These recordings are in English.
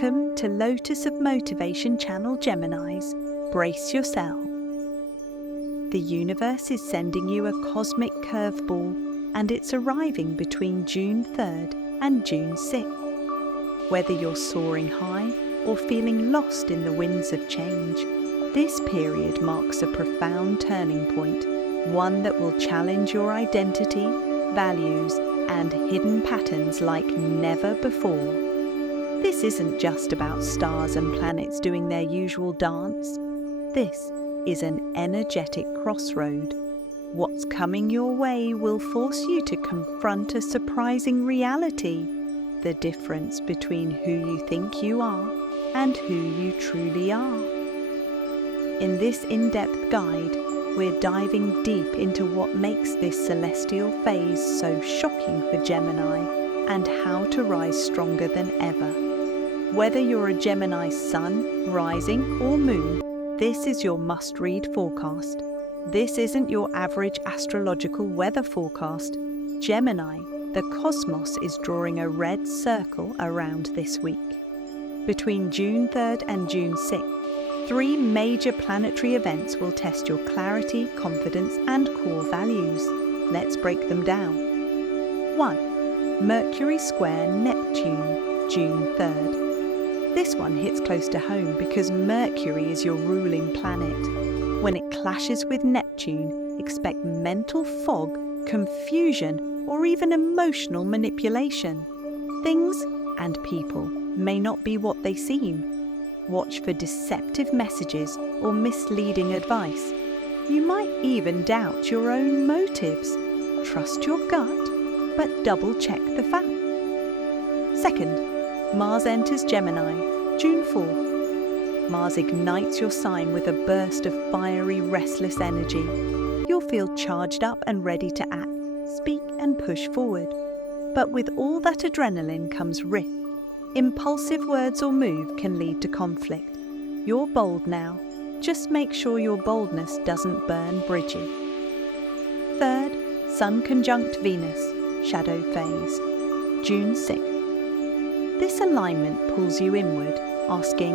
Welcome to Lotus of Motivation Channel Geminis. Brace yourself. The universe is sending you a cosmic curveball, and it's arriving between June 3rd and June 6th. Whether you're soaring high or feeling lost in the winds of change, this period marks a profound turning point, one that will challenge your identity, values, and hidden patterns like never before. This isn't just about stars and planets doing their usual dance. This is an energetic crossroad. What's coming your way will force you to confront a surprising reality: the difference between who you think you are and who you truly are. In this in-depth guide, we're diving deep into what makes this celestial phase so shocking for Gemini and how to rise stronger than ever. Whether you're a Gemini sun, rising, or moon, this is your must-read forecast. This isn't your average astrological weather forecast. Gemini, the cosmos is drawing a red circle around this week. Between June 3rd and June 6th, 3 major planetary events will test your clarity, confidence, and core values. Let's break them down. 1. Mercury square Neptune, June 3rd. This one hits close to home because Mercury is your ruling planet. When it clashes with Neptune, expect mental fog, confusion, or even emotional manipulation. Things and people may not be what they seem. Watch for deceptive messages or misleading advice. You might even doubt your own motives. Trust your gut, but double-check the facts. 2. Mars enters Gemini, June 4th. Mars ignites your sign with a burst of fiery, restless energy. You'll feel charged up and ready to act, speak, and push forward. But with all that adrenaline comes risk. Impulsive words or move can lead to conflict. You're bold now. Just make sure your boldness doesn't burn bridges. 3. Sun conjunct Venus, shadow phase, June 6th. This alignment pulls you inward, asking,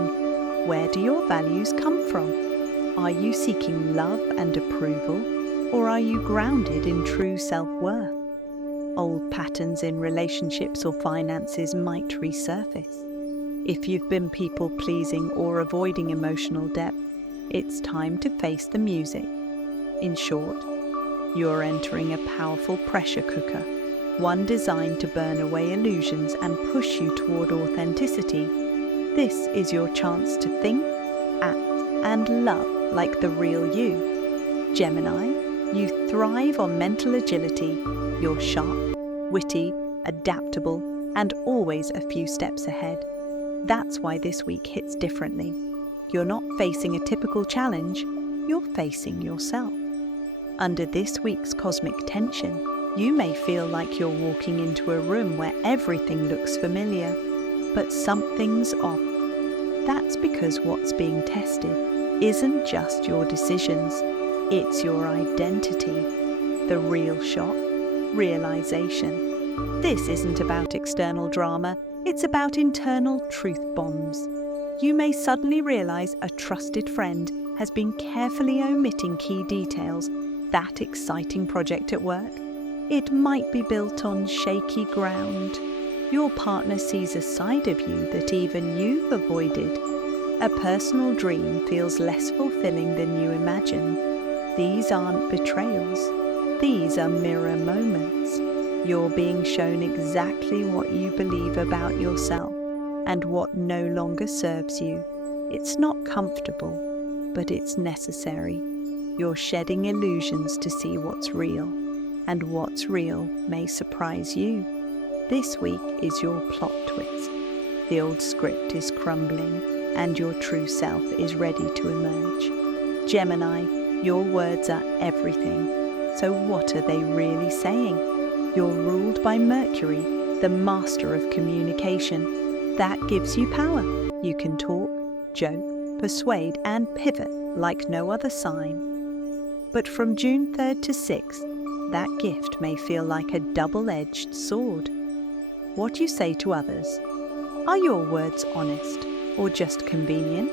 where do your values come from? Are you seeking love and approval, or are you grounded in true self-worth? Old patterns in relationships or finances might resurface. If you've been people-pleasing or avoiding emotional depth, it's time to face the music. In short, you're entering a powerful pressure cooker, one designed to burn away illusions and push you toward authenticity. This is your chance to think, act, and love like the real you. Gemini, you thrive on mental agility. You're sharp, witty, adaptable, and always a few steps ahead. That's why this week hits differently. You're not facing a typical challenge, you're facing yourself. Under this week's cosmic tension, you may feel like you're walking into a room where everything looks familiar, but something's off. That's because what's being tested isn't just your decisions, it's your identity. The real shock, realization. This isn't about external drama, it's about internal truth bombs. You may suddenly realize a trusted friend has been carefully omitting key details. That exciting project at work, it might be built on shaky ground. Your partner sees a side of you that even you've avoided. A personal dream feels less fulfilling than you imagine. These aren't betrayals. These are mirror moments. You're being shown exactly what you believe about yourself and what no longer serves you. It's not comfortable, but it's necessary. You're shedding illusions to see what's real, and what's real may surprise you. This week is your plot twist. The old script is crumbling, and your true self is ready to emerge. Gemini, your words are everything. So what are they really saying? You're ruled by Mercury, the master of communication. That gives you power. You can talk, joke, persuade, and pivot like no other sign. But from June 3rd to 6th, that gift may feel like a double-edged sword. What you say to others, Are your words honest or just convenient?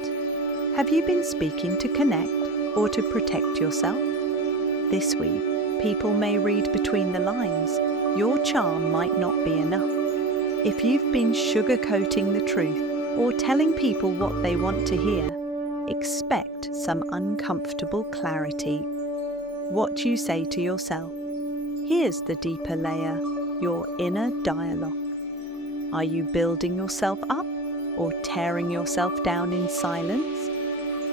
Have you been speaking to connect or to protect yourself? This week, people may read between the lines. Your charm might not be enough. If you've been sugarcoating the truth or telling people what they want to hear, expect some uncomfortable clarity. What you say to yourself. Here's the deeper layer, your inner dialogue. Are you building yourself up or tearing yourself down in silence?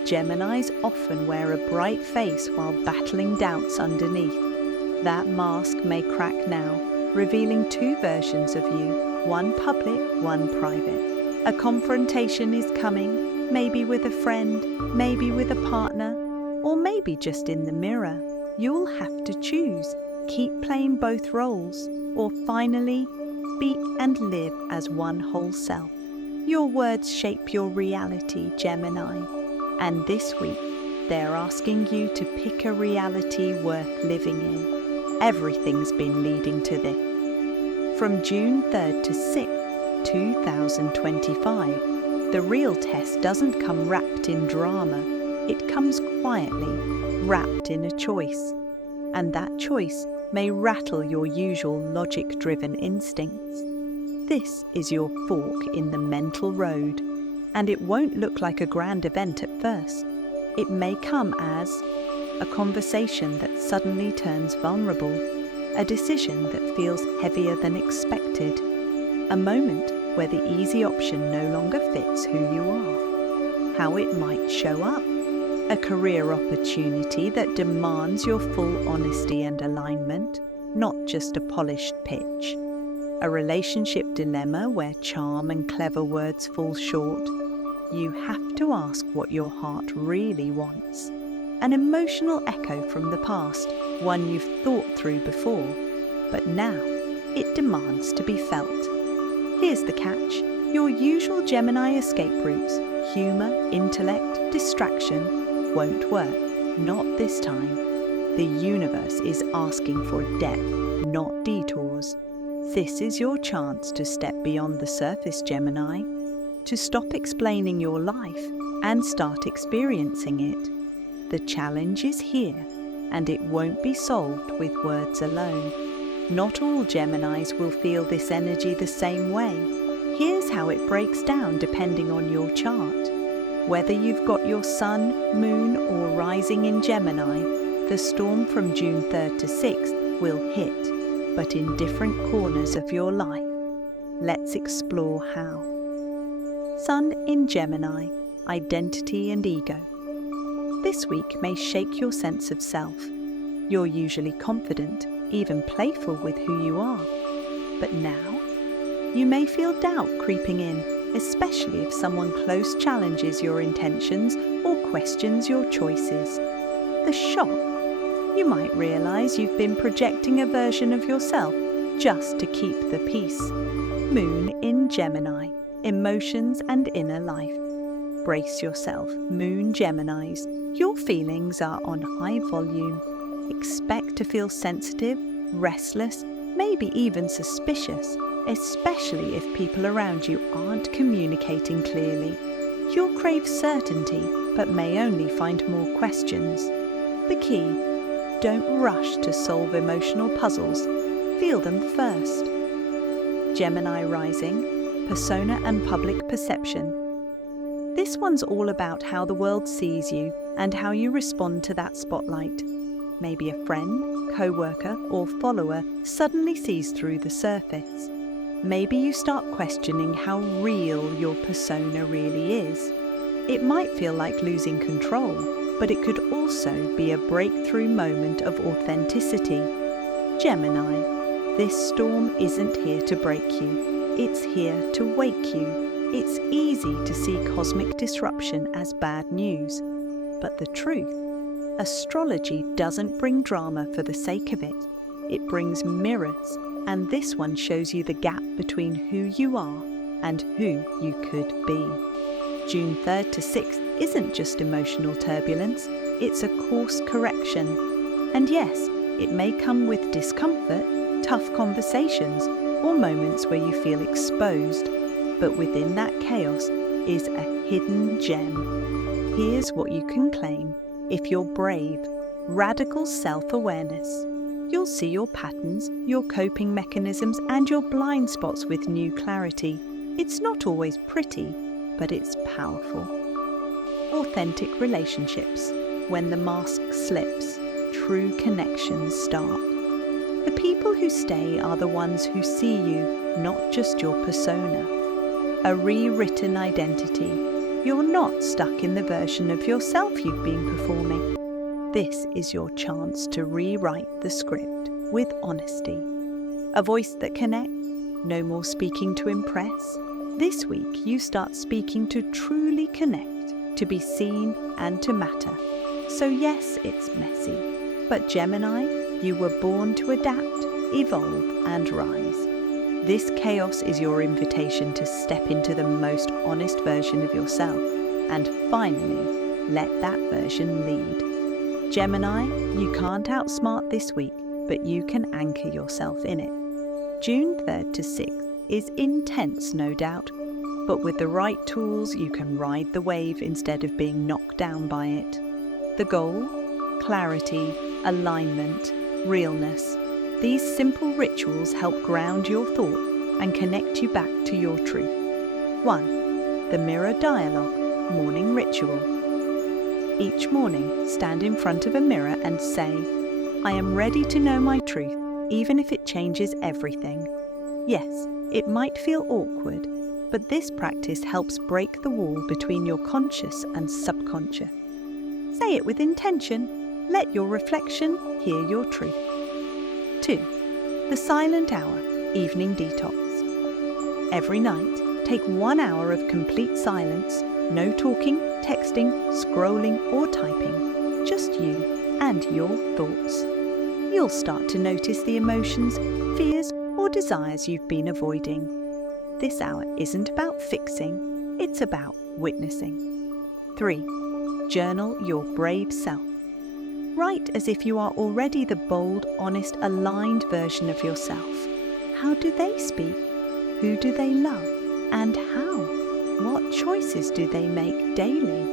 Geminis often wear a bright face while battling doubts underneath. That mask may crack now, revealing two versions of you, one public, one private. A confrontation is coming, maybe with a friend, maybe with a partner, or maybe just in the mirror. You'll have to choose. Keep playing both roles, or finally, speak and live as one whole self. Your words shape your reality, Gemini. And this week, they're asking you to pick a reality worth living in. Everything's been leading to this. From June 3rd to 6th, 2025, the real test doesn't come wrapped in drama. It comes quietly, wrapped in a choice. And that choice may rattle your usual logic-driven instincts. This is your fork in the mental road, and it won't look like a grand event at first. It may come as a conversation that suddenly turns vulnerable, a decision that feels heavier than expected, a moment where the easy option no longer fits who you are. How it might show up. A career opportunity that demands your full honesty and alignment, not just a polished pitch. A relationship dilemma where charm and clever words fall short. You have to ask what your heart really wants. An emotional echo from the past, one you've thought through before, but now it demands to be felt. Here's the catch. Your usual Gemini escape routes, humor, intellect, distraction, won't work. Not this time. The universe is asking for depth, not detours. This is your chance to step beyond the surface, Gemini, to stop explaining your life and start experiencing it. The challenge is here, and it won't be solved with words alone. Not all Geminis will feel this energy the same way. Here's how it breaks down depending on your chart. Whether you've got your sun, moon, or rising in Gemini, the storm from June 3rd to 6th will hit, but in different corners of your life. Let's explore how. Sun in Gemini, identity and ego. This week may shake your sense of self. You're usually confident, even playful with who you are. But now, you may feel doubt creeping in, especially if someone close challenges your intentions or questions your choices. The shock. You might realize you've been projecting a version of yourself just to keep the peace. Moon in Gemini, emotions and inner life. Brace yourself, Moon Geminis. Your feelings are on high volume. Expect to feel sensitive, restless, maybe even suspicious, especially if people around you aren't communicating clearly. You'll crave certainty, but may only find more questions. The key: don't rush to solve emotional puzzles. Feel them first. Gemini rising, persona and public perception. This one's all about how the world sees you and how you respond to that spotlight. Maybe a friend, co-worker, or follower suddenly sees through the surface. Maybe you start questioning how real your persona really is. It might feel like losing control, but it could also be a breakthrough moment of authenticity. Gemini, this storm isn't here to break you. It's here to wake you. It's easy to see cosmic disruption as bad news. But the truth, astrology doesn't bring drama for the sake of it. It brings mirrors. And this one shows you the gap between who you are and who you could be. June 3rd to 6th isn't just emotional turbulence, it's a course correction. And yes, it may come with discomfort, tough conversations, or moments where you feel exposed. but within that chaos is a hidden gem. Here's what you can claim if you're brave: radical self-awareness. You'll see your patterns, your coping mechanisms, and your blind spots with new clarity. It's not always pretty, but it's powerful. Authentic relationships. When the mask slips, true connections start. The people who stay are the ones who see you, not just your persona. A rewritten identity. You're not stuck in the version of yourself you've been performing. This is your chance to rewrite the script with honesty. A voice that connects, no more speaking to impress. This week you start speaking to truly connect, to be seen and to matter. So yes, it's messy, but Gemini, you were born to adapt, evolve and rise. This chaos is your invitation to step into the most honest version of yourself and finally let that version lead. Gemini, you can't outsmart this week, but you can anchor yourself in it. June 3rd to 6th is intense, no doubt, but with the right tools you can ride the wave instead of being knocked down by it. The goal? Clarity, alignment, realness. These simple rituals help ground your thought and connect you back to your truth. 1. The Mirror Dialogue Morning Ritual. Each morning, stand in front of a mirror and say, "I am ready to know my truth, even if it changes everything." Yes, it might feel awkward, but this practice helps break the wall between your conscious and subconscious. Say it with intention. Let your reflection hear your truth. 2. The Silent Hour Evening Detox. Every night, take 1 hour of complete silence. No talking, texting, scrolling or typing, just you and your thoughts. You'll start to notice the emotions, fears or desires you've been avoiding. This hour isn't about fixing, it's about witnessing. 3. Journal your brave self. Write as if you are already the bold, honest, aligned version of yourself. How do they speak? Who do they love? And how? What choices do they make daily?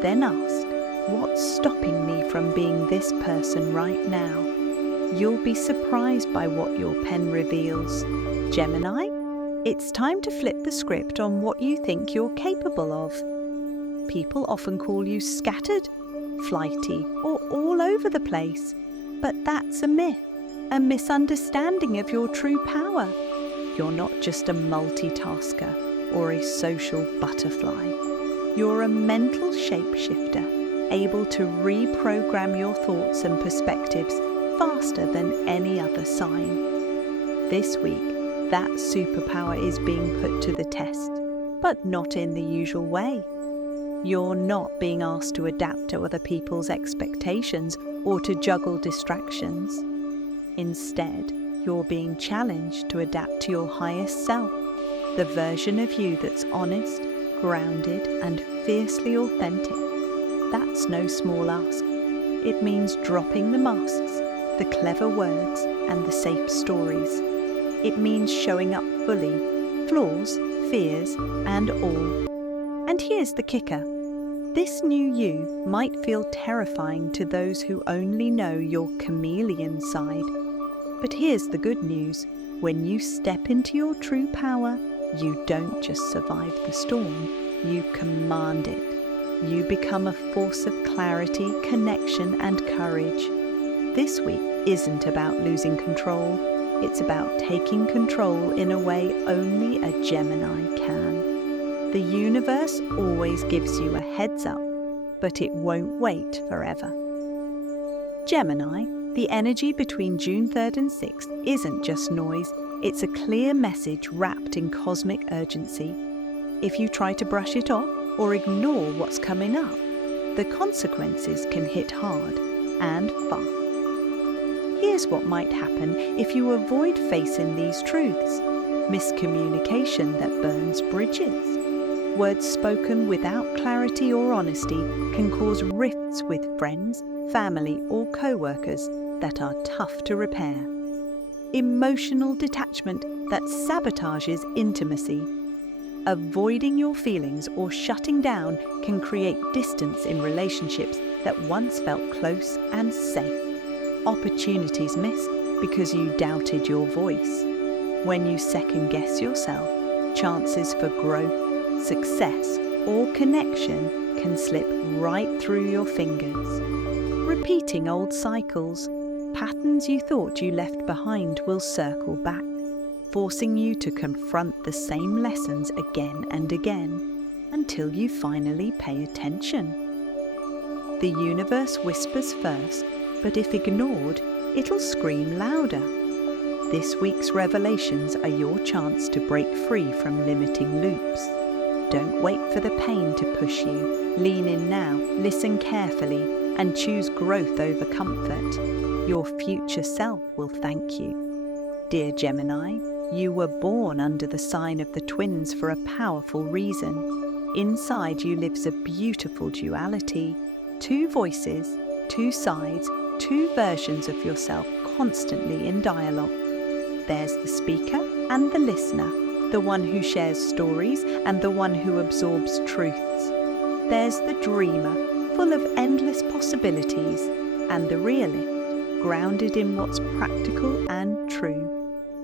Then ask, what's stopping me from being this person right now? You'll be surprised by what your pen reveals. Gemini, it's time to flip the script on what you think you're capable of. People often call you scattered, flighty, or all over the place. But that's a myth, a misunderstanding of your true power. You're not just a multitasker or a social butterfly. You're a mental shapeshifter, able to reprogram your thoughts and perspectives faster than any other sign. This week, that superpower is being put to the test, but not in the usual way. You're not being asked to adapt to other people's expectations or to juggle distractions. Instead, you're being challenged to adapt to your highest self, the version of you that's honest, grounded, and fiercely authentic. That's no small ask. It means dropping the masks, the clever words, and the safe stories. It means showing up fully, flaws, fears, and all. And here's the kicker. This new you might feel terrifying to those who only know your chameleon side. But here's the good news. When you step into your true power, you don't just survive the storm, you command it. You become a force of clarity, connection, and courage. This week isn't about losing control, it's about taking control in a way only a Gemini can. The universe always gives you a heads up, but it won't wait forever. Gemini, the energy between June 3rd and 6th isn't just noise, it's a clear message wrapped in cosmic urgency. If you try to brush it off or ignore what's coming up, the consequences can hit hard and fast. Here's what might happen if you avoid facing these truths. Miscommunication that burns bridges. Words spoken without clarity or honesty can cause rifts with friends, family, or co-workers that are tough to repair. Emotional detachment that sabotages intimacy. Avoiding your feelings or shutting down can create distance in relationships that once felt close and safe. Opportunities missed because you doubted your voice. When you second-guess yourself, chances for growth, success, or connection can slip right through your fingers. Repeating old cycles, patterns you thought you left behind will circle back, forcing you to confront the same lessons again and again until you finally pay attention. The universe whispers first, but if ignored, it'll scream louder. This week's revelations are your chance to break free from limiting loops. Don't wait for the pain to push you. Lean in now, listen carefully, and choose growth over comfort. Your future self will thank you. Dear Gemini, you were born under the sign of the twins for a powerful reason. Inside you lives a beautiful duality. Two voices, two sides, two versions of yourself constantly in dialogue. There's the speaker and the listener, the one who shares stories and the one who absorbs truths. There's the dreamer, full of endless possibilities, and the realist, grounded in what's practical and true.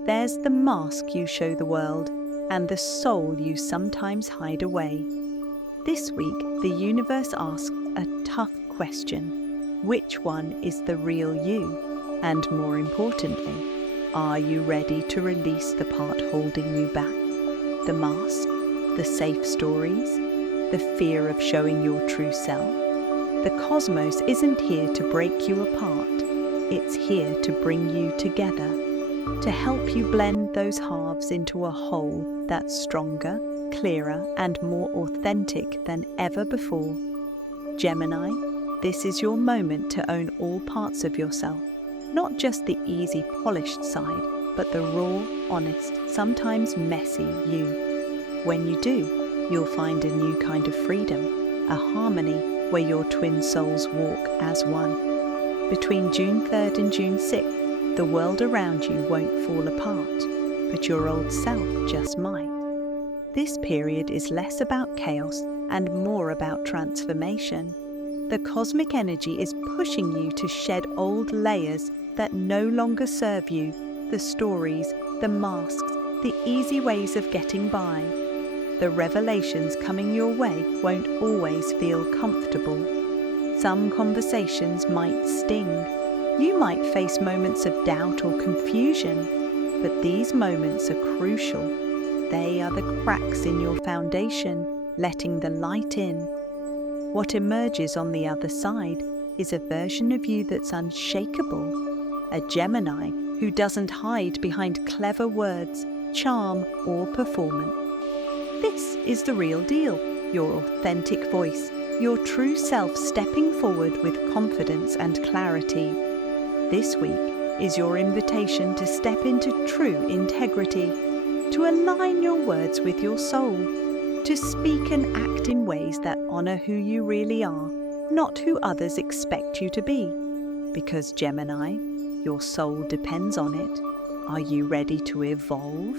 There's the mask you show the world and the soul you sometimes hide away. This week, the universe asks a tough question. Which one is the real you? And more importantly, are you ready to release the part holding you back? The mask, the safe stories, the fear of showing your true self? The cosmos isn't here to break you apart. It's here to bring you together, to help you blend those halves into a whole that's stronger, clearer, and more authentic than ever before. Gemini, this is your moment to own all parts of yourself. Not just the easy, polished side, but the raw, honest, sometimes messy you. When you do, you'll find a new kind of freedom, a harmony where your twin souls walk as one. Between June 3rd and June 6th, the world around you won't fall apart, but your old self just might. This period is less about chaos and more about transformation. The cosmic energy is pushing you to shed old layers that no longer serve you, the stories, the masks, the easy ways of getting by. The revelations coming your way won't always feel comfortable. Some conversations might sting. You might face moments of doubt or confusion, but these moments are crucial. They are the cracks in your foundation, letting the light in. What emerges on the other side is a version of you that's unshakable. A Gemini who doesn't hide behind clever words, charm, or performance. This is the real deal, your authentic voice, your true self stepping forward with confidence and clarity. This week is your invitation to step into true integrity, to align your words with your soul, to speak and act in ways that honor who you really are, not who others expect you to be. Because Gemini, your soul depends on it. Are you ready to evolve?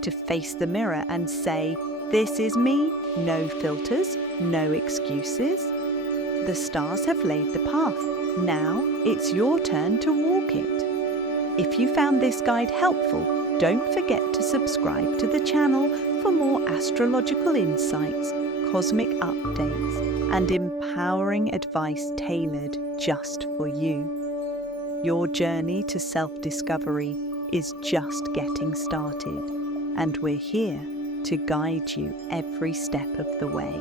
To face the mirror and say, "This is me, no filters, no excuses." The stars have laid the path. Now it's your turn to walk it. If you found this guide helpful, don't forget to subscribe to the channel for more astrological insights, cosmic updates, and empowering advice tailored just for you. Your journey to self-discovery is just getting started, and we're here to guide you every step of the way.